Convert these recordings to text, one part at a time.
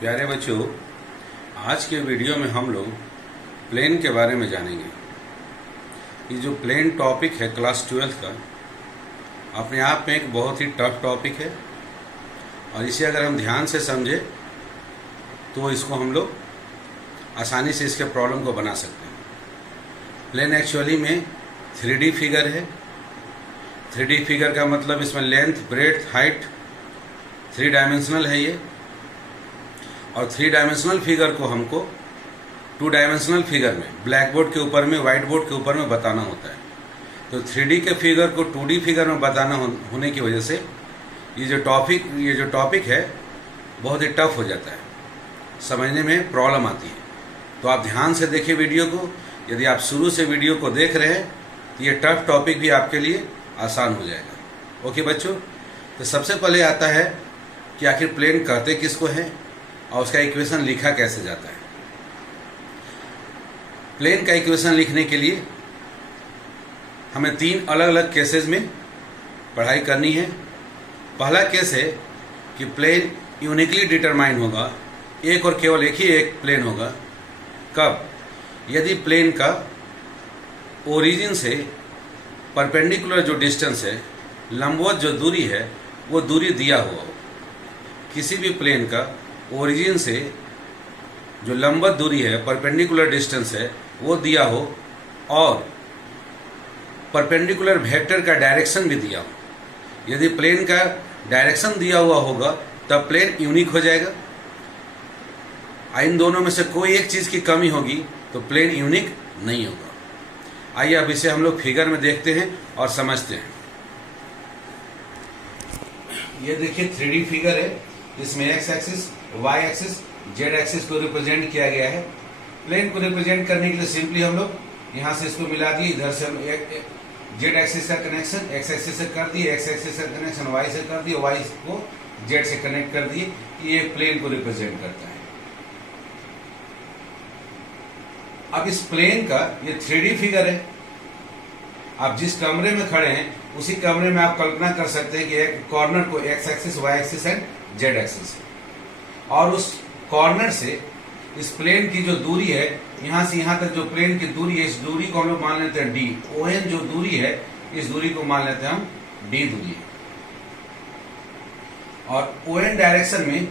प्यारे बच्चों, आज के वीडियो में हम लोग प्लेन के बारे में जानेंगे। ये जो प्लेन टॉपिक है क्लास 12 का, अपने आप में एक बहुत ही टफ टॉपिक है और इसे अगर हम ध्यान से समझे तो इसको हम लोग आसानी से इसके प्रॉब्लम को बना सकते हैं। प्लेन एक्चुअली में 3D फिगर है। 3D फिगर का मतलब इसमें लेंथ, ब्रेड्थ, हाइट 3 डायमेंशनल है ये, और 3 डायमेंशनल फिगर को हमको 2 डायमेंशनल फिगर में, ब्लैक बोर्ड के ऊपर में, व्हाइट बोर्ड के ऊपर में बताना होता है। तो 3D के फिगर को 2D फिगर में बताना होने की वजह से ये जो टॉपिक है बहुत ही टफ हो जाता है, समझने में प्रॉब्लम आती है। तो आप ध्यान से देखिए वीडियो को। यदि आप शुरू से वीडियो को देख रहे हैं तो ये टफ टॉपिक भी आपके लिए आसान हो जाएगा। ओके बच्चों, तो सबसे पहले आता है कि आखिर प्लेन कहते किसको है और उसका इक्वेशन लिखा कैसे जाता है। प्लेन का इक्वेशन लिखने के लिए हमें 3 अलग अलग केसेस में पढ़ाई करनी है। पहला केस है कि प्लेन यूनिकली डिटरमाइन होगा, एक और केवल एक ही एक प्लेन होगा। कब? यदि प्लेन का ओरिजिन से परपेंडिकुलर जो डिस्टेंस है, लंबवत जो दूरी है, वो दूरी दिया हुआ हो। किसी भी प्लेन का ओरिजिन से जो लंबवत दूरी है, परपेंडिकुलर डिस्टेंस है, वो दिया हो और परपेंडिकुलर वेक्टर का डायरेक्शन भी दिया हो। यदि प्लेन का डायरेक्शन दिया हुआ होगा तब प्लेन यूनिक हो जाएगा। इन दोनों में से कोई एक चीज़ की कमी होगी तो प्लेन यूनिक नहीं होगा। आइए अब इसे हम लोग फिगर में देखते हैं और समझते हैं। ये देखिए 3D फिगर है। इसमें x axis, y axis, z axis को रिप्रेजेंट किया गया है। प्लेन को रिप्रेजेंट करने के लिए सिंपली हम लोग यहाँ से इसको मिला दिए। इधर से हम जेड एक्सिस का कनेक्शन एक्स एक्सिस से कर दिए, एक्स एक्सिस का कनेक्शन वाई से कर दिए, वाई को जेड से कनेक्ट कर दिए। ये प्लेन को रिप्रेजेंट करता है। अब इस प्लेन का ये 3D फिगर है। आप जिस कमरे में खड़े हैं उसी कमरे में आप कल्पना कर सकते हैं कि एक कॉर्नर को x axis, y axis and z axis, और उस कॉर्नर से इस प्लेन की जो दूरी है, यहां से यहां तक जो प्लेन की दूरी है, इस दूरी को हम लोग मान लेते हैं डी। ON जो दूरी है, इस दूरी को मान लेते हैं हम डी दूरी है। और ON डायरेक्शन में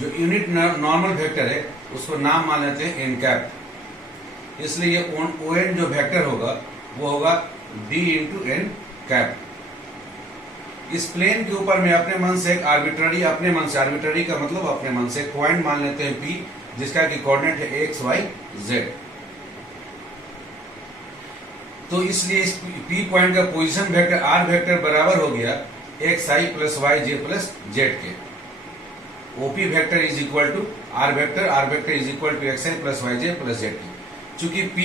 जो यूनिट नॉर्मल वेक्टर है उसको नाम मान लेते हैं एन कैप। इसलिए ये ON जो वेक्टर होगा वो होगा D इंटू एन कैप। इस प्लेन के ऊपर में अपने मन से एक आर्बिट्ररी का मतलब अपने मन से एक पॉइंट मान लेते हैं P, जिसका की कोऑर्डिनेट है x, y, z। तो इसलिए इस P पॉइंट का पोजीशन वेक्टर R वेक्टर बराबर हो गया xi plus yj plus z k. OP vector is equal to R vector is equal to xi plus yj plus z k. चूंकि P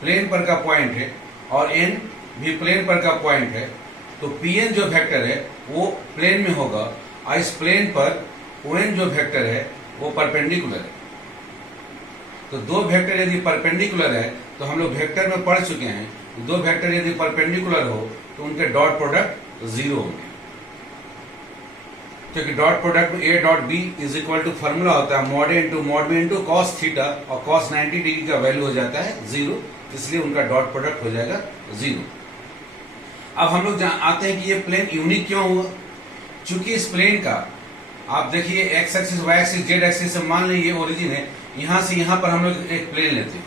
plane पर का पॉइंट है और N भी प्लेन पर का पॉइंट है, तो Pn जो वेक्टर है वो प्लेन में होगा और इस प्लेन पर ON जो वेक्टर है वो परपेंडिकुलर है। तो दो वेक्टर यदि परपेंडिकुलर है तो हम लोग वेक्टर में पढ़ चुके हैं, दो वेक्टर यदि परपेंडिकुलर हो तो उनके डॉट प्रोडक्ट 0 होंगे, क्योंकि डॉट प्रोडक्ट में A dot B is equal to formula होता है mod A into mod B into cos theta, और कॉस 90 डिग्री का वैल्यू हो जाता है 0, इसलिए उनका डॉट प्रोडक्ट हो जाएगा 0। अब हम लोग आते हैं कि ये प्लेन यूनिक क्यों हुआ। चूंकि इस प्लेन का आप देखिए x axis, y axis, z axis से मान लीजिए ओरिजिन है, यहां से यहां पर हम लोग एक प्लेन लेते हैं।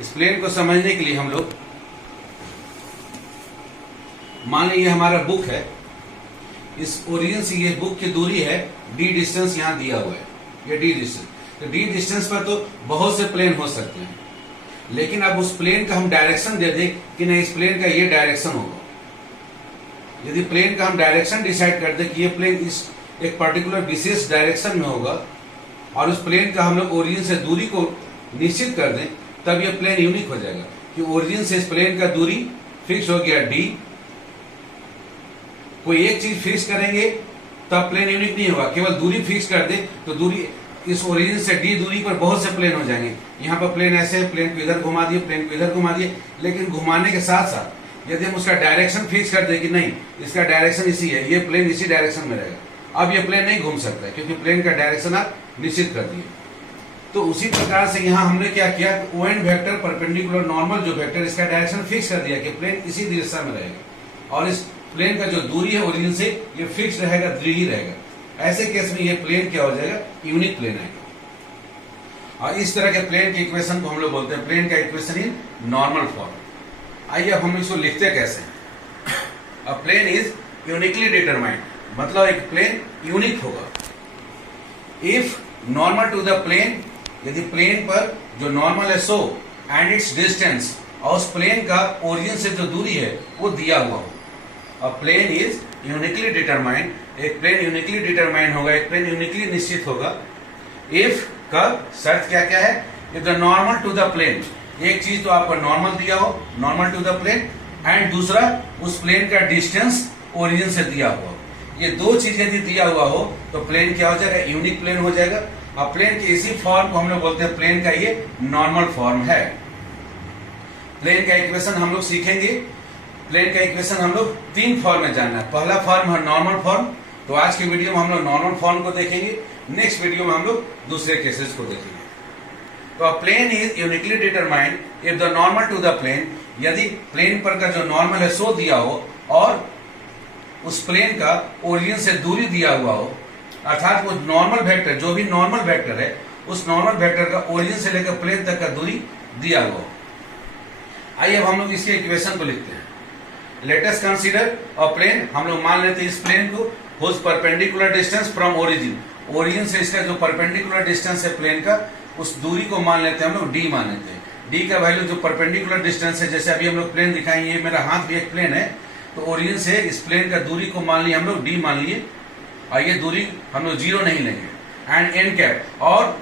इस प्लेन को समझने के लिए हम लोग मान लीजिए हमारा बुक है, इस ओरिजिन से ये बुक की दूरी है d डिस्टेंस यहां दिया हुआ है, ये d डिस्टेंस। तो d डिस्टेंस पर तो बहुत से प्लेन हो सकते हैं, लेकिन अब उस प्लेन का हम डायरेक्शन दे दें कि नहीं इस प्लेन का ये डायरेक्शन होगा। यदि प्लेन का हम डायरेक्शन डिसाइड कर दें कि ये प्लेन इस एक पर्टिकुलर विशेष डायरेक्शन में होगा और उस प्लेन का हम लोग ओरिजिन से दूरी को निश्चित कर दें, तब ये प्लेन यूनिक हो जाएगा। कि ओरिजिन से इस प्लेन का दूरी फिक्स हो गया d, कोई एक चीज फिक्स करेंगे तब प्लेन यूनिक नहीं होगा। केवल दूरी फिक्स कर दे तो दूरी इस ओरिजिन से d दूरी पर बहुत से प्लेन हो जाएंगे। यहाँ पर प्लेन ऐसे है, प्लेन को इधर घुमा दिए, प्लेन को इधर घुमा दिए, लेकिन घुमाने के साथ साथ यदि हम उसका डायरेक्शन फिक्स कर दे कि नहीं इसका डायरेक्शन इसी है, ये प्लेन इसी डायरेक्शन में रहेगा, अब ये प्लेन नहीं घूम सकता है क्योंकि प्लेन का डायरेक्शन आप निश्चित कर दिए। तो उसी प्रकार से यहाँ हमने क्या किया, O N vector perpendicular normal जो वेक्टर, इसका डायरेक्शन फिक्स कर दिया कि प्लेन इसी दिशा में रहेगा और इस प्लेन का जो दूरी है ओरिजिन से ये फिक्स रहेगा, द्विही रहेगा। ऐसे केस में ये प्लेन क्या हो जाएगा, यूनिक प्लेन आएगा। और इस तरह के प्लेन के इक्वेशन को हम लोग बोलते हैं प्लेन का इक्वेशन इन नॉर्मल फॉर्म। आइए अब हम इसको लिखते कैसे। A plane is uniquely determined, मतलब एक प्लेन यूनिक होगा if normal to the plane, यदि प्लेन पर जो नॉर्मल है सो एंड इट्स डिस्टेंस, और उस प्लेन का ओरिजिन से जो दूरी है वो दिया हुआ हो। अ प्लेन इज यूनिकली डिटरमाइंड, एक प्लेन यूनिकली डिटरमाइंड होगा, एक प्लेन यूनिकली निश्चित होगा। इफ कब, शर्त क्या क्या है, if the normal to the plane, एक चीज तो आपका नॉर्मल दिया हो, normal to the plane, and दूसरा उस प्लेन का डिस्टेंस ओरिजिन से दिया हुआ हो। ये दो चीज यदि दिया हुआ हो तो प्लेन क्या हो जाएगा, यूनिक प्लेन हो जाएगा। अब प्लेन के इसी फॉर्म को हम लोग बोलते हैं प्लेन का ये नॉर्मल फॉर्म है। प्लेन का इक्वेशन हम लोग सीखेंगे। प्लेन का इक्वेशन हम लोग तीन फॉर्म में जानना है। पहला फॉर्म है नॉर्मल फॉर्म, तो आज के वीडियो में हम लोग नॉर्मल फॉर्म को देखेंगे। नेक्स्ट वीडियो में हम लोग दूसरे केसेस को देखेंगे। तो a plane is uniquely determined if the normal to the plane, यदि प्लेन पर का जो नॉर्मल है सो दिया हो और उस प्लेन का ओरिजिन से दूरी दिया हुआ हो, अर्थात वो नॉर्मल वेक्टर, जो भी नॉर्मल वेक्टर है उस नॉर्मल वेक्टर का ओरिजिन से लेकर प्लेन तक का दूरी दिया हुआ हो। आइए अब हम लोग इसके इक्वेशन को लिखते हैं। Let us consider a plane, हम लोग मान लेते हैं इस प्लेन को whose perpendicular distance from origin, origin से इसका जो परपेंडिकुलर डिस्टेंस है प्लेन का, उस दूरी को मान लेते हैं हम लोग डी मान लेते हैं। डी का वैल्यू जो परपेंडिकुलर डिस्टेंस है, जैसे अभी हम लोग प्लेन दिखाएंगे, ये मेरा हाथ भी एक प्लेन है, तो ओरिजिन से इस प्लेन का दूरी को मान लिए हम लोग डी मान लिए, और ये दूरी हम लोग जीरो नहीं लेंगे। एंड एन कैप, और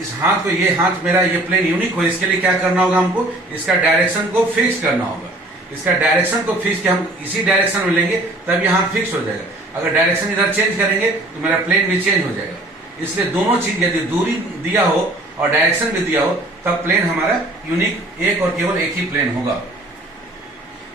इस हाथ को, ये हाथ मेरा ये प्लेन यूनिक हो, इसके लिए क्या करना होगा हमको, इसका डायरेक्शन को फिक्स करना होगा। इसका डायरेक्शन को फिक्स किया, हम इसी डायरेक्शन में लेंगे तब ये हाथ फिक्स हो जाएगा। अगर डायरेक्शन इधर चेंज करेंगे तो मेरा प्लेन भी चेंज हो जाएगा। इसलिए दोनों चीज, यदि दूरी दिया हो और डायरेक्शन भी दिया हो, तब प्लेन हमारा यूनिक, एक और केवल एक ही प्लेन होगा।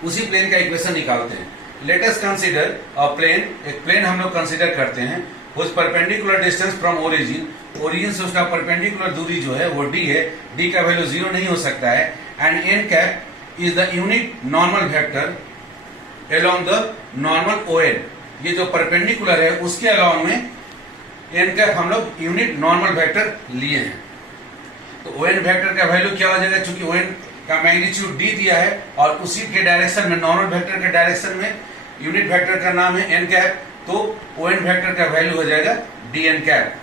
उसी प्लेन का इक्वेशन निकालते हैं। Let us consider a plane, एक प्लेन हम लोग कंसीडर करते हैं उस perpendicular distance from origin, origin से उसका परपेंडिकुलर दूरी जो है वो डी है, डी का वैल्यू जीरो नहीं हो सकता है। And n cap is the unit normal vector along the normal O N, ये जो परपेंडिकुलर है उसके अलावा में एन कैप हम लोग यूनिट नॉर्मल वेक्टर लिए हैं। तो ओ एन वेक्टर का वैल्यू क्या हो जाएगा, चूंकि ओ एन का मैग्नीट्यूड डी दिया है और उसी के डायरेक्शन में, नॉर्मल वेक्टर के डायरेक्शन में यूनिट वेक्टर का नाम है एन कैप, तो ओ एन वेक्टर का वैल्यू हो जाएगा d N cap.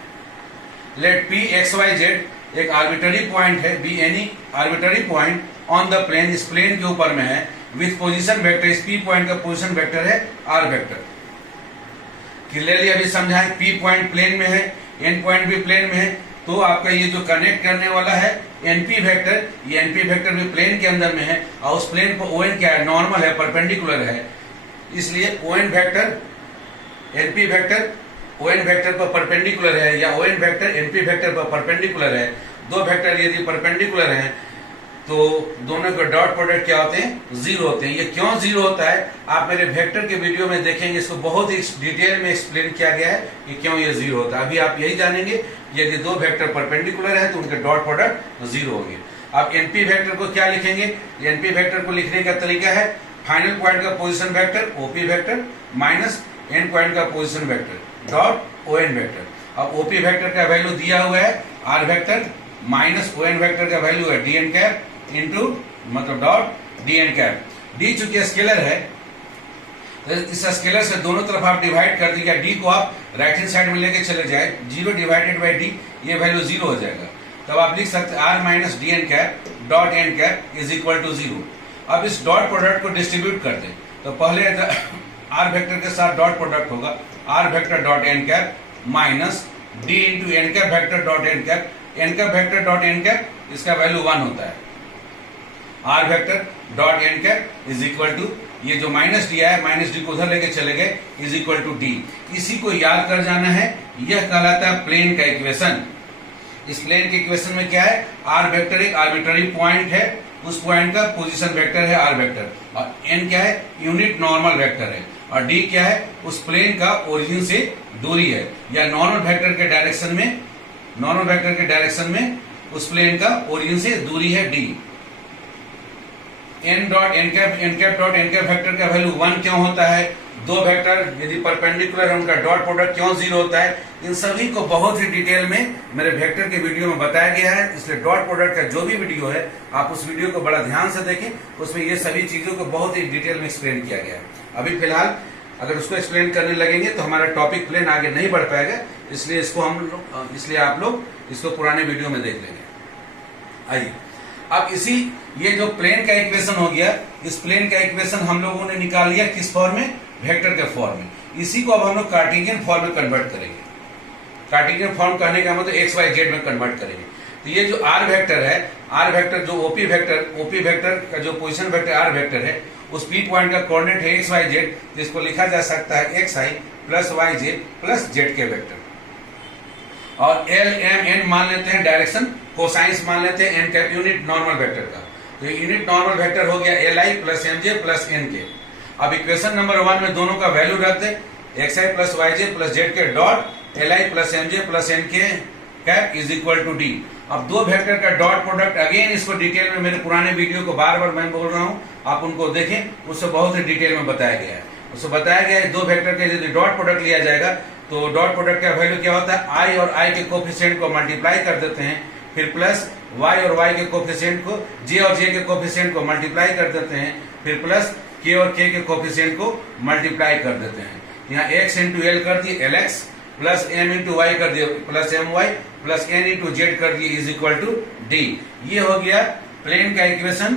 Let P x y z एक आर्बिट्ररी पॉइंट है, be any arbitrary point on the plane, इस प्लेन के ऊपर में है, विथ पोजीशन वेक्टर, इस पी पॉइंट का पोजीशन वेक्टर है आर वेक्टर। क्लियरली अभी समझाएं, पी पॉइंट प्लेन में है, एन पॉइंट भी प्लेन में है, तो आपका ये जो कनेक्ट करने वाला है एनपी वेक्टर, ये एनपी वेक्टर भी प्लेन के अंदर में है और उस प्लेन पर ओएन क्या है, नॉर्मल है, परपेंडिकुलर है, इसलिए on vector NP vector on vector पर परपेंडिकुलर है, या ओएन वेक्टर एनपी वेक्टर पर परपेंडिकुलर है। दो वेक्टर यदि परपेंडिकुलर हैं तो दोनों के डॉट प्रोडक्ट क्या होते हैं, जीरो होते हैं। ये क्यों जीरो होता है आप मेरे वेक्टर के वीडियो में देखेंगे, इसको बहुत ही डिटेल में एक्सप्लेन किया गया है कि क्यों ये जीरो होता है। अभी आप यही जानेंगे, यदि दो वेक्टर परपेंडिकुलर है तो उनके डॉट प्रोडक्ट जीरो होंगे। आप एनपी वेक्टर को क्या लिखेंगे, एनपी वेक्टर को लिखने का तरीका है फाइनल पॉइंट का position vector OP vector minus end point का position vector dot O N vector. अब ओपी वेक्टर का वैल्यू दिया हुआ है are vector, minus O N vector का वैल्यू है डी एन कैप इंटू मतलब dot D N cap. D चूंकि स्केलर है तो इस स्केलर से दोनों तरफ आप डिवाइड कर दीजिए, डी को आप राइट हैंड साइड में लेके चले जाए, जीरो डिवाइडेड बाई डी, ये वैल्यू जीरो हो जाएगा। तब आप लिख सकते हैं r minus d N cap dot n cap is equal to zero. अब इस डॉट प्रोडक्ट को डिस्ट्रीब्यूट कर दें, तो पहले आर वेक्टर के साथ डॉट प्रोडक्ट होगा r vector dot n cap minus d into n cap vector dot n cap, n cap vector dot n cap इसका वैल्यू 1 होता है। Are vector dot n cap is equal to, ये जो minus d है minus d को उधर लेके चले गए, इज इक्वल टू डी। इसी को याद कर जाना है, यह कहलाता है प्लेन का इक्वेशन। इस प्लेन के इक्वेशन में क्या है, आर वेक्टर एक आर्बिट्ररी पॉइंट है, उस पॉइंट का पोजीशन वेक्टर है आर वेक्टर, और एन क्या है, यूनिट नॉर्मल वेक्टर है। और डी क्या है, उस प्लेन का ओरिजिन से दूरी है, या नॉर्मल वेक्टर के डायरेक्शन में उस प्लेन का ओरिजिन से दूरी है D. n dot n cap dot n cap vector का वैल्यू 1 क्यों होता है, दो वेक्टर यदि परपेंडिकुलर है उनका डॉट प्रोडक्ट क्यों 0 होता है, इन सभी को बहुत ही डिटेल में मेरे वेक्टर के वीडियो में बताया गया है। इसलिए डॉट प्रोडक्ट का जो भी वीडियो है आप उस वीडियो को बड़ा ध्यान से देखें, उसमें ये सभी चीजों को बहुत ही डिटेल में एक्सप्लेन किया गया है। अभी फिलहाल अगर उसको एक्सप्लेन करने लगेंगे तो हमारा टॉपिक प्लेन आगे नहीं बढ़ पाएगा, इसलिए आप लोग इसको पुराने वीडियो में देख लेंगे। आइए अब ये जो प्लेन का इक्वेशन हो गया, इस प्लेन का इक्वेशन हम लोगों ने निकाल लिया किस फॉर्म में, वेक्टर के फॉर्म में। इसी को अब हम लोग कार्टेशियन फॉर्म में कन्वर्ट करेंगे। कार्टेशियन फॉर्म कहने का मतलब एक्स वाई जेड में कन्वर्ट करेंगे। तो ये जो आर वेक्टर है, आर वेक्टर जो ओपी वेक्टर का जो पोजीशन वेक्टर आर वेक्टर है, उस पी पॉइंट का कोऑर्डिनेट है एक्स वाई जेड, तो इसको लिखा जा सकता है एक्स आई प्लस वाई जे प्लस जेड के वेक्टर। और एल एम एन मान लेते हैं डायरेक्शन, कोसाइंस मान लेते हैं एन का यूनिट नॉर्मल वेक्टर का। तो यूनिट नॉर्मल वेक्टर हो गया एल आई प्लस एम जे प्लस एन के। अब इक्वेशन नंबर 1 में दोनों का वैल्यू रख दे, X I plus Y J plus Z K dot L I plus M J plus N K cap is equal to D. अब दो vector का dot product, again इसको डिटेल में मेरे पुराने वीडियो को बार बार मैं बोल रहा हूं, आप उनको देखें, उससे बहुत ही डिटेल में बताया गया है। उससे बताया गया है दो वेक्टर के यदि डॉट प्रोडक्ट लिया जाएगा तो डॉट प्रोडक्ट का वैल्यू क्या होता है, आई और आई के कोफिशिएंट को मल्टीप्लाई कर देते हैं, फिर प्लस वाई और वाई के कोफिशिएंट को, जे और जे के कोफिशिएंट को मल्टीप्लाई कर देते हैं, फिर प्लस के और के कोफिशिएंट को मल्टीप्लाई कर देते हैं। यहाँ x इंटू एल कर दिए lx, plus m into y कर दिए plus m y, plus n into z कर दिए इज इक्वल टू डी। ये हो गया प्लेन का इक्वेशन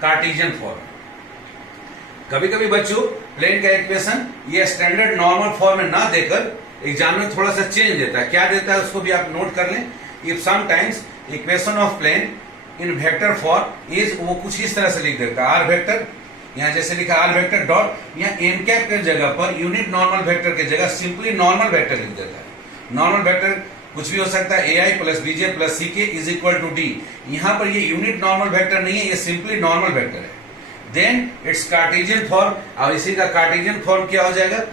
कार्टेशियन फॉर्म। कभी कभी बच्चों प्लेन का इक्वेशन ये स्टैंडर्ड नॉर्मल फॉर्म में ना देकर एग्जाम में थोड़ा सा चेंज देता है। क्या देता है उसको भी आप नोट कर लें। If sometimes equation of plane in vector form is, वो कुछ इस तरह से लिख देता है, आर वेक्टर, यहाँ जैसे लिखा आर वेक्टर डॉट, यहाँ एन कैप के जगह पर यूनिट नॉर्मल वेक्टर के जगह सिंपली नॉर्मल वेक्टर लिख देता है। नॉर्मल वेक्टर कुछ भी हो सकता है, ए आई प्लस बीजे प्लस सी के इज इक्वल टू डी। यहाँ पर ये यूनिट नॉर्मल वेक्टर नहीं है, ये सिंपली नॉर्मल वेक्टर है। Then it's Cartesian form. अब इसी का कार्टेशियन फॉर्म क्या हो जाएगा,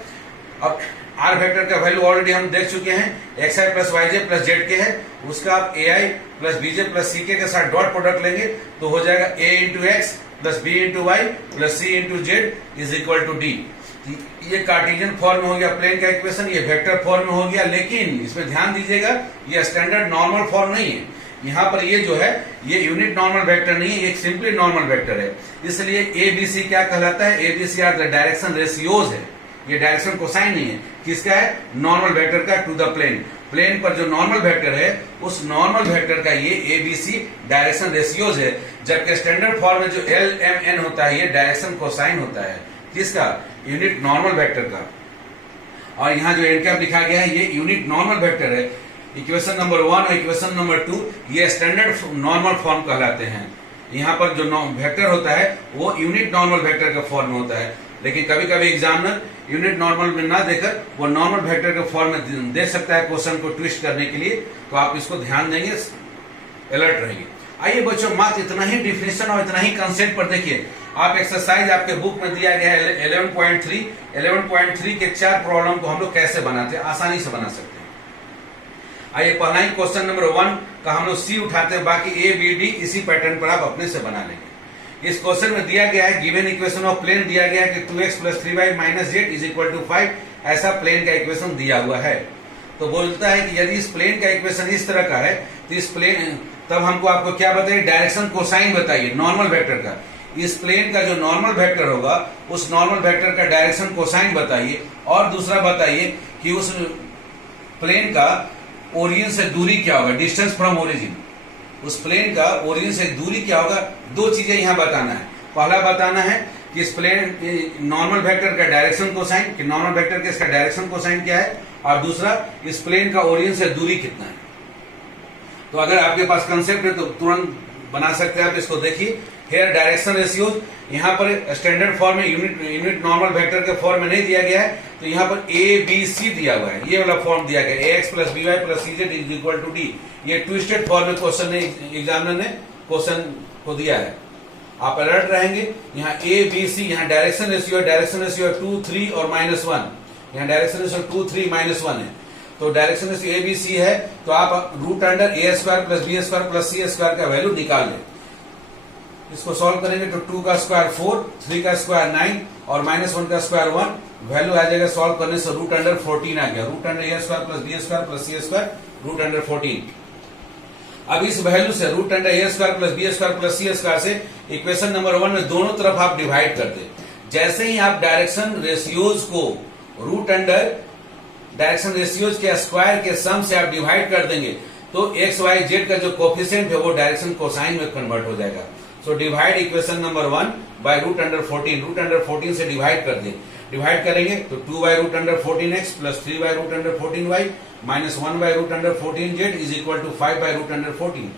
अब आर वेक्टर का वैल्यू ऑलरेडी हम देख चुके हैं, एक्स आई प्लस वाई जे प्लस जेड के है, उसका आप ए आई प्लस बीजे प्लस सी के साथ डॉट प्रोडक्ट लेंगे तो हो जाएगा A into X plus B into Y plus C into Z is equal to D. ये कार्टेशियन फॉर्म में हो गया प्लेन का इक्वेशन, ये वेक्टर फॉर्म में हो गया। लेकिन इसमें ध्यान दीजिएगा ये स्टैंडर्ड नॉर्मल फॉर्म नहीं है। यहाँ पर ये जो है ये यूनिट नॉर्मल वेक्टर नहीं है, एक सिंपली नॉर्मल वेक्टर है। इसलिए ए बी सी क्या कहलाता है, A B C are the direction ratios है, ये डायरेक्शन कोसाइन नहीं है। किसका है, नॉर्मल वेक्टर का टू द प्लेन। प्लेन पर जो नॉर्मल वेक्टर है उस नॉर्मल वेक्टर का ये a B c direction ratios है। जबकि स्टैंडर्ड फॉर्म में जो एल एम एन होता है ये डायरेक्शन कोसाइन होता है। किसका, यूनिट नॉर्मल वेक्टर का। और यहाँ जो एन कैप लिखा गया है ये यूनिट नॉर्मल वेक्टर है। इक्वेशन नंबर 1 और इक्वेशन नंबर 2 ये स्टैंडर्ड नॉर्मल फॉर्म कहलाते हैं। यहाँ पर जो वेक्टर होता है वो यूनिट नॉर्मल वेक्टर के फॉर्म में होता है। लेकिन कभी कभी एग्जामिनर यूनिट नॉर्मल में ना देकर वो नॉर्मल वेक्टर के फॉर्म में दे सकता है क्वेश्चन को ट्विस्ट करने के लिए, तो आप इसको ध्यान देंगे, अलर्ट रहेंगे। आइए बच्चों मात्र इतना ही डिफिनेशन और इतना ही कंसेप्ट पर देखिए। आप एक्सरसाइज आपके बुक में दिया गया है 11.3 के 4 प्रॉब्लम को हम लोग कैसे बनाते हैं, आसानी से बना सकते हैं। आइए पहला ही क्वेश्चन नंबर 1 का हम लोग सी उठाते हैं, बाकी ए बी डी इसी पैटर्न पर आप अपने से बना लेंगे। इस क्वेश्चन में दिया गया है गिवन इक्वेशन ऑफ प्लेन दिया गया है कि 2x plus 3y minus z is equal to 5, ऐसा प्लेन का इक्वेशन दिया हुआ है। तो बोलता है कि यदि इस प्लेन का इक्वेशन इस तरह का है तो इस प्लेन, तब हमको आपको क्या बताइए, डायरेक्शन कोसाइन बताइए नॉर्मल वेक्टर का। इस प्लेन का जो नॉर्मल वेक्टर होगा उस नॉर्मल वेक्टर का डायरेक्शन कोसाइन बताइए। और दूसरा बताइए कि उस प्लेन का ओरिजिन से दूरी क्या होगा, डिस्टेंस फ्रॉम ओरिजिन। उस प्लेन का ओरिजिन से दूरी क्या होगा, दो चीजें यहाँ बताना है। पहला बताना है कि इस प्लेन नॉर्मल वेक्टर का डायरेक्शन कोसाइन, कि नॉर्मल वेक्टर के इसका डायरेक्शन कोसाइन क्या है, और दूसरा इस प्लेन का ओरिजिन से दूरी कितना है। तो अगर आपके पास कंसेप्ट है तो तुरंत बना सकते हैं आप। इसको देखिए, हेयर डायरेक्शन रेशियोज, यहाँ पर स्टैंडर्ड फॉर्म में यूनिट नॉर्मल वेक्टर के फॉर्म में नहीं दिया गया है, तो यहाँ पर ए बी सी दिया हुआ है, ये वाला फॉर्म दिया गया है, A X plus B Y plus C Z is equal to D. ये ट्विस्टेड फॉर्म में क्वेश्चन ने एग्जामिनर ने क्वेश्चन को दिया है। आप अलर्ट रहेंगे। यहाँ ए बी सी, यहाँ डायरेक्शन रेशियो है, डायरेक्शन रेशियो 2 3 और -1, यहाँ डायरेक्शन रेशियो 2 3 -1 है। तो direction ratio A B C है, तो आप root under A square plus B square plus C square का वैल्यू निकाल लें। इसको सॉल्व करेंगे तो 2 का स्क्वायर 4, 3 का स्क्वायर 9 और -1 का स्क्वायर 1, वैल्यू आ जाएगा सॉल्व करने से रूट अंडर 14 आ गया। Root under A square plus B square plus C square root under 14। अब इस वैल्यू से root under A square plus B square plus C square से इक्वेशन नंबर 1 में दोनों तरफ आप डिवाइड कर दें। जैसे ही आप डायरेक्शन रेशियोज को रूट अंडर डायरेक्शन रेशियोज के स्क्वायर के सम से आप डिवाइड कर देंगे तो एक्स वाई जेड का जो कोफिशिएंट है वो डायरेक्शन कोसाइन में कन्वर्ट हो जाएगा। So divide equation number 1 by root under 14, root under 14 से डिवाइड कर दें। डिवाइड करेंगे तो 2 by root under 14x plus 3 by root under 14y minus 1 by root under 14z is equal to 5 by root under 14।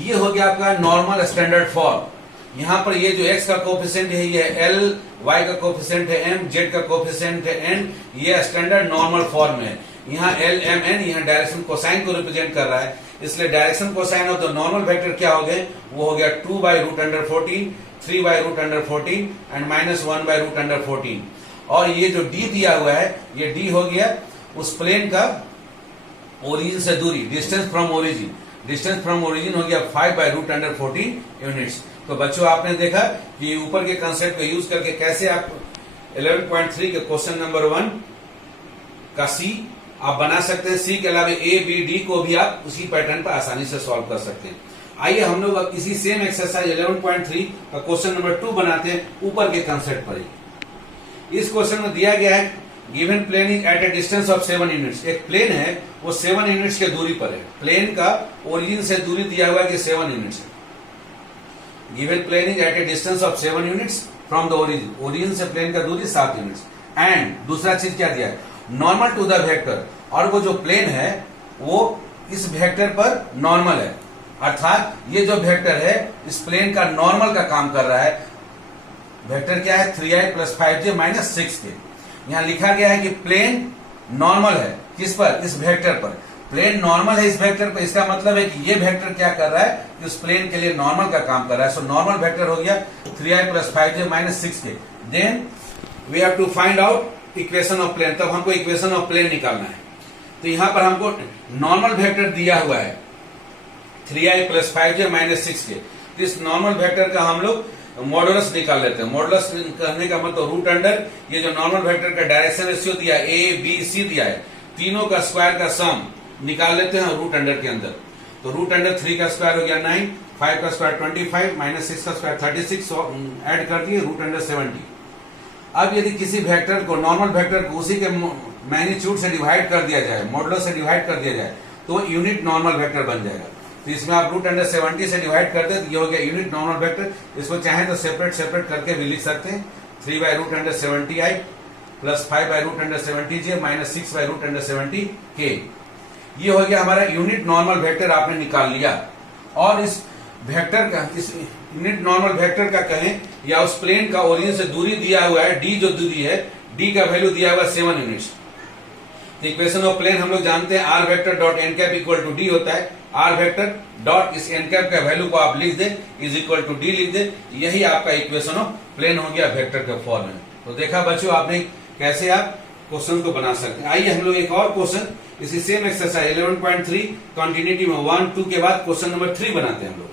ये हो गया आपका normal standard form. यहाँ पर ये जो x का कोफिशिएंट है ये l, y का कोफिशिएंट है m, z का कोफिशिएंट है n, ये स्टैंडर्ड नॉर्मल फॉर्म है। यहाँ l m n यहाँ डायरेक्शन कोसाइन को रिप्रेजेंट कर रहा है, इसलिए डायरेक्शन कोसाइन हो तो नॉर्मल वेक्टर क्या हो गए, वो हो गया 2 by root under 14, 3 by root under 14 and minus 1 by root under 14। और ये जो d दिया हुआ है ये d हो गया उस प्लेन का ओरिजिन से दूरी, distance from origin. Distance from origin हो गया 5 बाय रूट अंडर 14 यूनिट्स। तो बच्चों आपने देखा कि ऊपर के कंसेप्ट को यूज करके कैसे आप 11.3 के क्वेश्चन नंबर 1 का सी आप बना सकते हैं। सी के अलावा ए बी डी को भी आप उसी पैटर्न पर आसानी से सॉल्व कर सकते हैं। आइए हम लोग अब इसी सेम एक्सरसाइज 11.3 का क्वेश्चन नंबर 2 बनाते हैं ऊपर के कंसेप्ट पर ही। इस क्वेश्चन में दिया गया है given plane is at a distance of 7 units. एक प्लेन है वो 7 यूनिट्स के दूरी पर है। प्लेन का ओरिजिन से दूरी दिया हुआ है कि 7 यूनिट्स है। Given plane is at a distance of 7 units from the origin. Origin से प्लेन का दूरी 7 यूनिट्स। एंड दूसरा चीज क्या दिया है, नॉर्मल टू द वेक्टर। और वो जो प्लेन है वो इस वेक्टर पर नॉर्मल है, अर्थात ये जो वेक्टर है इस प्लेन का नॉर्मल का काम कर रहा है। वेक्टर क्या है 3i plus 5j minus 6k। यहाँ लिखा गया है कि प्लेन नॉर्मल है किस पर, इस वेक्टर पर। प्लेन नॉर्मल है इस वेक्टर पर, इसका मतलब है कि ये वेक्टर क्या कर रहा है कि उस प्लेन के लिए नॉर्मल का काम कर रहा है। सो नॉर्मल वेक्टर हो गया 3i plus 5j minus 6k। Then we have to find out equation of plane. तब हमको इक्वेशन ऑफ प्लेन निकालना है। तो यहां पर हमको नॉर्मल वेक्टर दिया हुआ है 3i plus 5j minus 6k। तो इस नॉर्मल वेक्टर का हम लोग मॉडुलस निकाल लेते हैं। मॉडुलस करने का मतलब रूट अंडर ये जो नॉर्मल वेक्टर का डायरेक्शन रेशियो दिया है ए बी सी दिया है, तीनों का स्क्वायर का सम निकाल लेते हैं रूट अंडर के अंदर। तो रूट अंडर 3 का स्क्वायर हो गया 9, 5 का स्क्वायर 25 माइनस 6 का स्क्वायर 36 ऐड कर दिए रूट अंडर 70। अब यदि किसी वेक्टर को नॉर्मल वेक्टर को उसी के मैग्नीट्यूड से डिवाइड कर दिया जाए, मॉडुलस से डिवाइड कर दिया जाए तो यूनिट नॉर्मल वेक्टर बन जाएगा। तो इसमें आप रूट अंडर 70 से डिवाइड कर दे तो ये हो गया यूनिट नॉर्मल वेक्टर। इसको चाहे तो सेपरेट सेपरेट करके भी लिख सकते हैं। 3 by root under 70i plus 5 by root under 70j minus 6 by root under 70k। ये हो गया हमारा यूनिट नॉर्मल वेक्टर आपने निकाल लिया। और इस वेक्टर का, इस यूनिट नॉर्मल वेक्टर का कहें या उस प्लेन का ओरिजिन से दूरी दिया हुआ है डी, जो दूरी है डी का वैल्यू दिया हुआ है 7 यूनिट्स। इक्वेशन ऑफ प्लेन हम लोग जानते हैं r vector dot n cap equal to d होता है। आर वेक्टर डॉट इस एन कैप का वैल्यू को आप लिख दे इज इक्वल टू डी लिख दे, यही आपका इक्वेशन ऑफ प्लेन हो गया वेक्टर के फॉर्म में। तो देखा बच्चों आपने कैसे आप क्वेश्चन को बना सकते हैं। आइए हम लोग एक और क्वेश्चन इसी सेम एक्सरसाइज 11.3 कंटिन्यूटी में 1 2 के बाद क्वेश्चन नंबर 3 बनाते हैं हम लोग।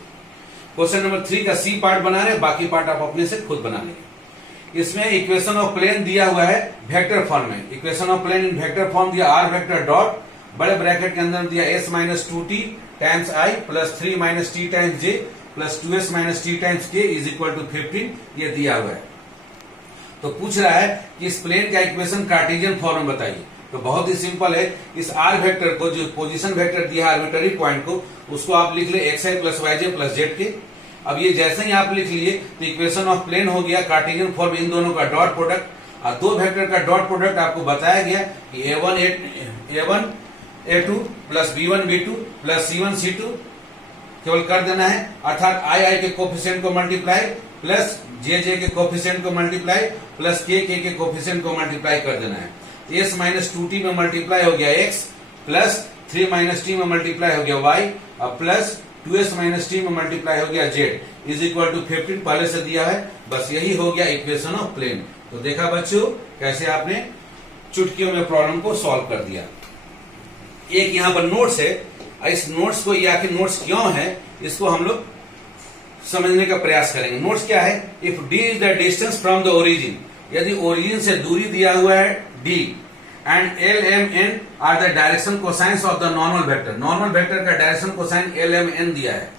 क्वेश्चन नंबर 3 का सी पार्ट बना रहे, बाकी पार्ट आप अपने से खुद बना लेंगे। इसमें इक्वेशन ऑफ प्लेन दिया हुआ है वेक्टर फॉर्म में। Equation of plane in vector form दिया आर वेक्टर डॉट बड़े ब्रैकेट के अंदर दिया s minus 2t times i plus 3 minus t times j plus 2s minus t times k is equal to 15 ये दिया हुआ है। तो पूछ रहा है कि इस प्लेन का इक्वेशन कार्टेशियन फॉर्म में बताइए। तो बहुत ही सिंपल है, इस आर वेक्टर को जो पोजीशन वेक्टर दिया है आर्बिट्ररी पॉइंट को, उसको आप लिख ले xi plus yj plus z। अब ये जैसे ही आप लिख लिए तो इक्वेशन ऑफ प्लेन हो गया कार्टेशियन फॉर्म, इन दोनों का डॉट प्रोडक्ट। और दो वेक्टर का डॉट प्रोडक्ट आपको बताया गया कि a1 a2 plus b1 b2 plus c1 c2 केवल कर देना है, अर्थात i के कोफिशिएंट को मल्टीप्लाई प्लस j के कोफिशिएंट को मल्टीप्लाई प्लस k के कोफिशिएंट को मल्टीप्लाई कर देना है। s माइनस 2t में मल्टीप्लाई हो गया x प्लस 3 माइनस t में मल्टीप्लाई हो गया y और प्लस 2s माइनस टी में मल्टीप्लाई हो गया z इज इक्वल टू 15 पहले से दिया है, बस यही हो गया इक्वेशन ऑफ प्लेन। तो देखा बच्चों कैसे आपने चुटकियों में प्रॉब्लम को सॉल्व कर दिया। एक यहाँ पर नोट्स है, इस नोट्स को, ये आखिर नोट्स क्यों है इसको हम लोग समझने का प्रयास करेंगे। नोट्स क्या है? If d is the distance from the origin, यदि ओरिजिन से दूरी दिया हुआ है d and l m n are the direction cosines of the normal vector, normal vector का direction cosine l m n दिया है।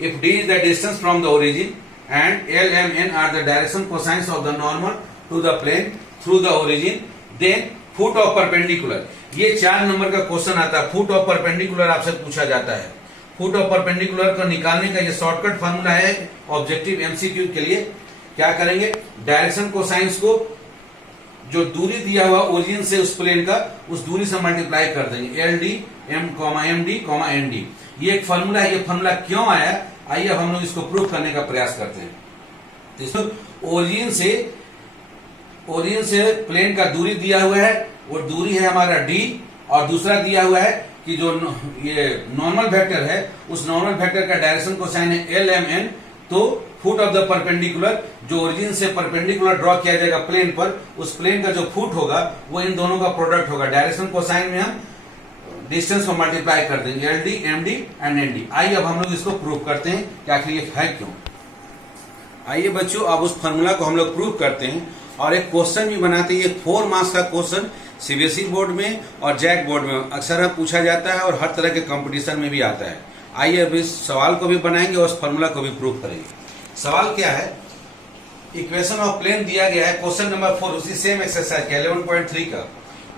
If d is the distance from the origin and l m n are the direction cosines of the normal to the plane through the origin, then foot of perpendicular, ये 4 number का question आता है। Foot of perpendicular आपसे पूछा जाता है। Foot of perpendicular को निकालने का ये शॉर्टकट फार्मूला है ऑब्जेक्टिव एमसीक्यू के लिए। क्या करेंगे? डायरेक्शन कोसाइंस को जो दूरी दिया हुआ ओरिजिन से उस प्लेन का, उस दूरी से मल्टीप्लाई कर देंगे, L D M M D N D. ये एक फार्मूला है। ये फार्मूला क्यों आया, आइए अब हम लोग इसको प्रूव करने का प्रयास करते हैं। तो ओरिजिन से प्लेन का दूरी दिया हुआ है, वो दूरी है हमारा d, और दूसरा दिया हुआ है कि जो ये नॉर्मल वेक्टर है, उस नॉर्मल वेक्टर का डायरेक्शन कोसाइन है एल एम एन। तो फुट ऑफ द परपेंडिकुलर, जो ओरिजिन से परपेंडिकुलर ड्रॉ किया जाएगा प्लेन पर, उस प्लेन का जो फुट होगा वो इन दोनों का प्रोडक्ट होगा। डायरेक्शन कोसाइन में हम डिस्टेंस को मल्टीप्लाई कर देंगे, L D M D and N D. आइए अब हम लोग इसको प्रूव करते हैं कि आखिर ये है क्यों। आइए बच्चों अब उस फॉर्मूला को हम लोग प्रूव करते हैं और एक क्वेश्चन भी बनाते हैं। 4 मार्क्स का क्वेश्चन सीबीएसई बोर्ड में और जैक बोर्ड में अक्सर पूछा जाता है और हर तरह के कंपटीशन में भी आता है। आइए अब इस सवाल को भी बनाएंगे और उस फॉर्मूला को भी प्रूव करेंगे। सवाल क्या है? इक्वेशन ऑफ प्लेन दिया गया है, क्वेश्चन नंबर 4, उसी सेम एक्सरसाइज का 11.3 का।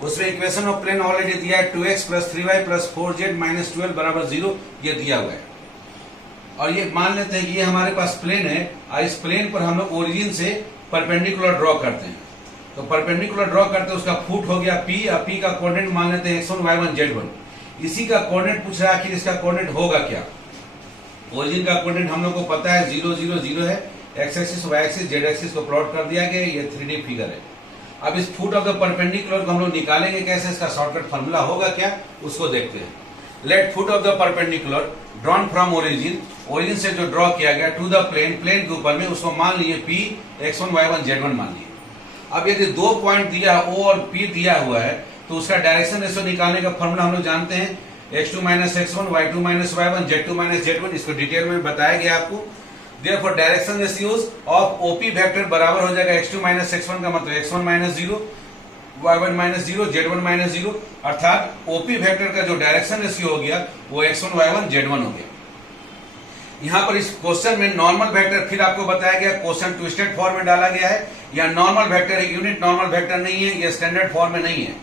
उसमें इक्वेशन ऑफ प्लेन ऑलरेडी दिया है 2x plus 3y plus 4z minus 12 बराबर 0, ये दिया हुआ है। और ये मान लेते हैं ये हमारे पास प्लेन है और इस प्लेन पर हम लोग ओरिजिन से परपेंडिकुलर ड्रॉ करते हैं। तो परपेंडिकुलर ड्रॉ करते हैं, उसका फुट हो गया p, और p का कोऑर्डिनेट मान लेते हैं x1 y1 z1। इसी का कोऑर्डिनेट पूछ रहा है, आखिर इसका कोऑर्डिनेट होगा क्या? ओरिजिन का कोऑर्डिनेट हम लोग को पता है 0 0 0 है, x axis y axis z axis को प्लॉट कर दिया गया, ये 3D फिगर है। अब इस फुट ऑफ द परपेंडिकुलर को हम लोग निकालेंगे कैसे, इसका शॉर्टकट फार्मूला होगा क्या, उसको देखते हैं। Let foot of the perpendicular drawn from origin, origin से जो ड्रॉ किया गया टू द प्लेन, प्लेन के ऊपर में, उसको मान लिए p x1 y1 z1 मान लिए। अब यदि 2 पॉइंट दिया o और p दिया हुआ है तो उसका डायरेक्शन रेशियो निकालने का फॉर्मूला हम लोग जानते हैं, x2 minus x1 y2 minus y1 z2 minus z1। इसको डिटेल में बताया गया आपको। Therefore direction ratios of OP vector बराबर हो जाएगा x2 माइनस x1 का मतलब x1 minus 0, y1 minus 0, z1 minus 0, अर्थात OP वेक्टर का जो डायरेक्शन रेशियो हो गया वो x1 y1 z1 हो गया। यहाँ पर इस क्वेश्चन में नॉर्मल वेक्टर फिर आपको बताया गया, क्वेश्चन ट्विस्टेड फॉर्म में डाला गया है। यह नॉर्मल वेक्टर है, यूनिट नॉर्मल वेक्टर नहीं है, यह स्टैंडर्ड फॉर्म में नहीं है।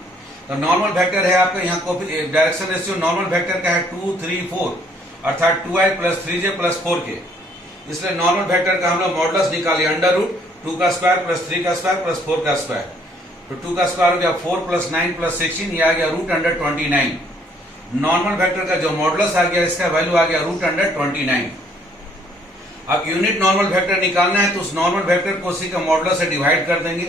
तो नॉर्मल वेक्टर है आपका, यहाँ डायरेक्शन रेशियो नॉर्मल वेक्टर का है 2 3 4, अर्थात 2i plus 3j plus 4k। इसलिए नॉर्मल वेक्टर का हम लोग मॉडुलस निकालिए, अंडर रूट 2 का स्क्वायर प्लस 3 का स्क्वायर प्लस 4 का स्क्वायर। तो 2 का स्क्वायर हो गया 4 प्लस 9 प्लस 16, ये आ गया रूट अंडर 29। नॉर्मल वेक्टर का जो मॉडुलस आ गया, इसका वैल्यू आ गया रूट अंडर 29। अब यूनिट नॉर्मल वेक्टर निकालना है तो उस नॉर्मल वेक्टर को उसी का मॉडुलस से डिवाइड कर देंगे,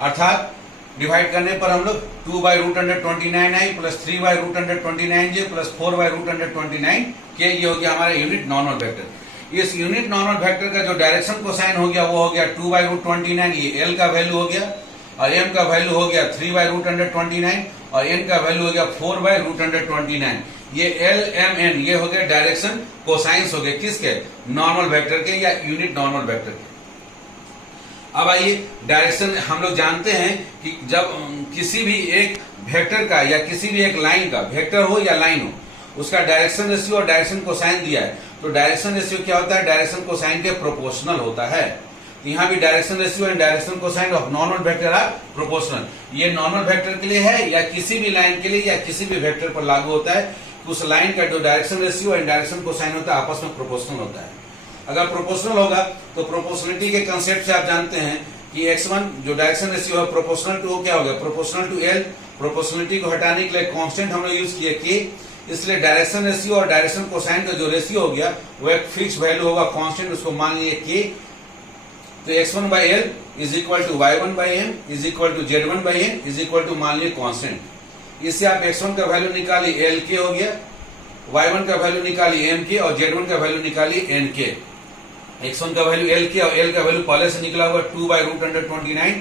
अर्थात डिवाइड करने पर हम लोग 2 by root under 29i plus 3 by root under 29j plus 4 by root under 29k, ये हो गया हमारा यूनिट नॉर्मल वेक्टर। इस यूनिट नॉर्मल वेक्टर का जो डायरेक्शन कोसाइन हो गया वो हो गया 2 बाई रूट 29, ये l का वैल्यू हो गया, और m का वैल्यू हो गया 3 बाई रूट अंडर 29, और n का वैल्यू हो गया 4 बाई रूट अंडर 29। ये l m n ये हो गया डायरेक्शन कोसाइंस हो गए किसके, नॉर्मल वेक्टर के या यूनिट नॉर्मल वेक्टर के। अब आइए डायरेक्शन हम लोग जानते हैं कि जब किसी भी एक वेक्टर का या किसी भी एक लाइन का, वेक्टर हो या लाइन हो, उसका डायरेक्शन रेशियो और डायरेक्शन कोसाइन दिया है, तो डायरेक्शन रेशियो क्या होता है, डायरेक्शन कोसाइन के प्रोपोर्शनल होता है। तो यहाँ भी direction ratio and direction cosine of normal vector are proportional. ये नॉर्मल वेक्टर के लिए है या किसी भी लाइन के लिए या किसी भी वेक्टर पर लागू होता है, उस लाइन का जो direction ratio and direction cosine होता है आपस में प्रोपोर्शनल होता है। अगर प्रोपोर्शनल होगा तो प्रोपोर्शनलिटी के कंसेप्ट से आप जानते हैं कि x1 जो डायरेक्शन रेशियो है प्रोपोर्शनल टू क्या हो गया, प्रोपोर्शनल टू l। प्रोपोर्शनलिटी को हटाने के लिए कांस्टेंट हम लोग यूज किए k, इसलिए डायरेक्शन रेशियो और डायरेक्शन कोसाइन का जो रेशियो हो गया वो एक फिक्स वैल्यू होगा, कांस्टेंट, उसको मान लिए k। तो x1 by l is equal to y1 by m is equal to z1 by n is equal to मान लिए कांस्टेंट। इससे आप x1 का वैल्यू निकालिए, l k हो गया, y1 का वैल्यू निकालिए m के और z1 का वैल्यू निकालिए n के। x1 का वैल्यू l के और l का वैल्यू पहले से निकला हुआ 2/√129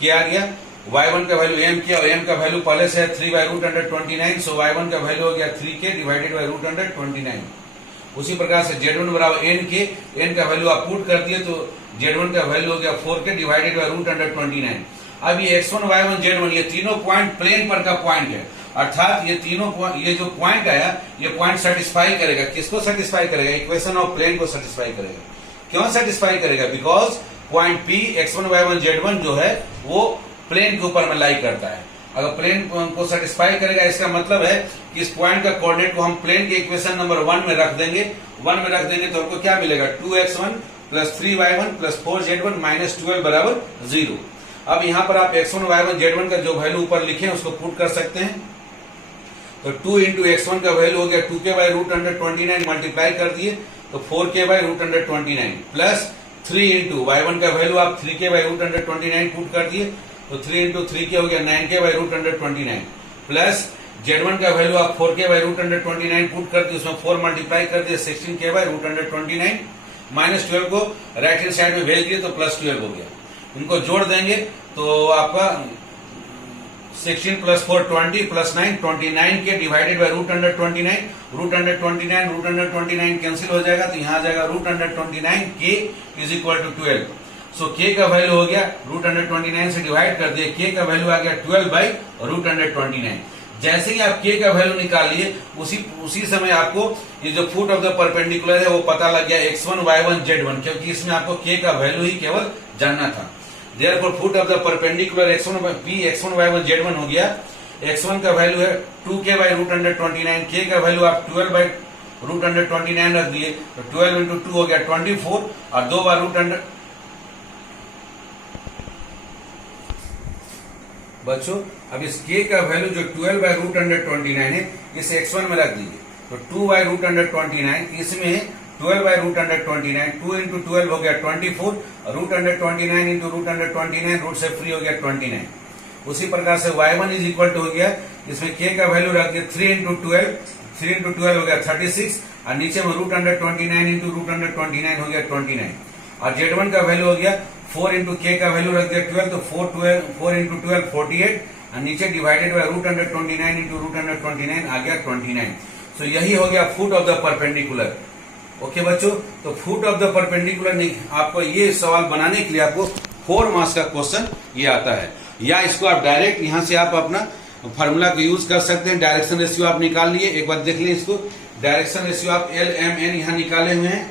के आ गया। y1 का वैल्यू m के और m का वैल्यू पहले से है 3/√129, सो y1 का वैल्यू हो गया 3k डिवाइडेड बाय √129। उसी प्रकार से z1 बराबर n के, n का वैल्यू आप पुट कर दिए तो z1 का वैल्यू हो गया 4k डिवाइडेड बाय √129। अब ये x1 y1 z1 ये तीनों पॉइंट प्लेन पर का पॉइंट है, अर्थात ये तीनों ये जो पॉइंट आया ये पॉइंट सेटिस्फाई करेगा, किसको सेटिस्फाई करेगा? इक्वेशन ऑफ प्लेन को सेटिस्फाई करेगा। क्यों सेटिस्फाई करेगा? Because point P x1 y1 z1 जो है वो प्लेन के ऊपर में लाई करता है। अगर प्लेन को सेटिस्फाई करेगा इसका मतलब है कि इस पॉइंट का कोऑर्डिनेट को हम प्लेन के इक्वेशन नंबर 1 में रख देंगे। 1 में रख देंगे तो हमको क्या मिलेगा? 2x1 plus 3y1 plus 4z1 minus 12 बराबर 0। अब यहाँ पर आप x1 y1 z1 का जो वैल्यू ऊपर लिखे उसको पुट कर सकते हैं। तो 2 इंटू x1 का वैल्यू हो गया 2k बाई √129 मल्टीप्लाई कर दिए तो 4k by √129 plus 3 into y1 का वैल्यू आप 3k बाई √129 पुट कर दिए तो 3 इंटू 3k हो गया 9k बाई √129 प्लस z1 का वैल्यू आप 4k बाई √129 पुट कर दिए, उसमें 4 मल्टीप्लाई कर दिए 16k बाई √129 माइनस 12 को राइट हैंड साइड में भेज दिए तो प्लस 12 हो गया। इनको जोड़ देंगे तो आपका 16 प्लस 4 20 प्लस 9 29 के डिवाइडेड बाय √129 कैंसिल हो जाएगा तो यहाँ आ जाएगा √129 k is equal to 12। So k का वैल्यू हो गया √129 से डिवाइड कर दिए, k का वैल्यू आ गया 12 बाई √129। जैसे ही आप k का वैल्यू निकालिए उसी समय आपको ये जो फुट ऑफ द परपेंडिकुलर है वो पता लग गया x1 y1 z1, क्योंकि इसमें आपको k का वैल्यू ही केवल जानना था। Therefore foot of the perpendicular x1 y1 z1 हो गया। x1 का वैल्यू है 2k बाई √129, k का वैल्यू आप 12 बाई √129 रख दिए तो 12 इंटू 2 हो गया 24 और 2 बार √100। बच्चों अब इस k का वैल्यू जो 12 बाई √129 है इस x1 में रख दीजिए तो 2 बाई √129 इसमें 12 बाई √129 2 इंटू 12 हो गया 24 √129 इंटू √129 रूट से फ्री हो गया 29। उसी प्रकार से y1 इज इक्वल टू हो गया, इसमें k का वैल्यू रख दिया 3 इंटू 12 हो गया 36 और नीचे में √129 इंटू √129 हो गया 29 और z1 का वैल्यू हो गया 4 इंटू k का वैल्यू रख दिया 12 तो 4 इंटू 12 48 और नीचे डिवाइडेड बाय √129 इंटू √129 आ गया 29। सो यही हो गया foot of the perpendicular. Okay बच्चों, तो फुट ऑफ द परपेंडिकुलर आपको ये सवाल बनाने के लिए आपको 4 मार्क्स का क्वेश्चन ये आता है, या इसको आप डायरेक्ट यहाँ से आप अपना फार्मूला को यूज कर सकते हैं। डायरेक्शन रेशियो आप निकाल लिए, एक बार देख लीजिए इसको। डायरेक्शन रेशियो आप LMN यहाँ निकाले हुए हैं,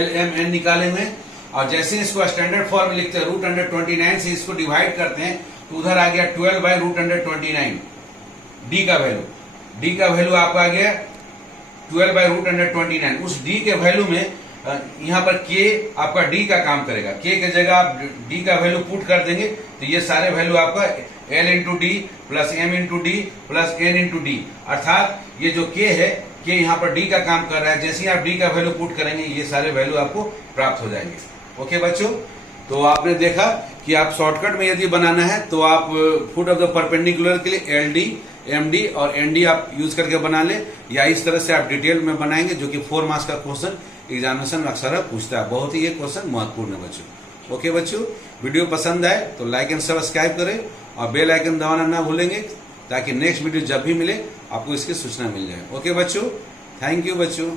LMN निकाले हुए हैं और जैसे इसको स्टैंडर्ड फॉर्म में लिखते हैं √129 से इसको डिवाइड करते हैं तो उधर आ गया 12 बाई √129 डी का वैल्यू आपका आ गया 12 बाई √129। उस डी के वैल्यू में यहाँ पर k आपका d का काम करेगा, k के जगह आप d का वैल्यू पुट कर देंगे तो ये सारे वैल्यू आपका l into D plus m into D plus n into D, अर्थात ये जो k है k यहाँ पर d का काम कर रहा है। जैसे ही आप d का वैल्यू पुट करेंगे ये सारे वैल्यू आपको प्राप्त हो जाएंगे। ओके बच्चों, तो आपने देखा कि आप शॉर्टकट में यदि बनाना है तो आप फुट ऑफ द परपेंडिकुलर के लिए LD, MD और ND आप यूज करके बना ले, या इस तरह से आप डिटेल में बनाएंगे जो कि 4 मार्क्स का क्वेश्चन एग्जामिनेशन में अक्सर पूछता है। बहुत ही ये क्वेश्चन महत्वपूर्ण है बच्चों। ओके बच्चों, वीडियो पसंद आए तो लाइक एंड सब्सक्राइब करें और बेल आइकन दबाना ना भूलेंगे ताकि नेक्स्ट वीडियो जब भी मिले आपको इसकी सूचना मिल जाए। ओके बच्चों, थैंक यू बच्चों।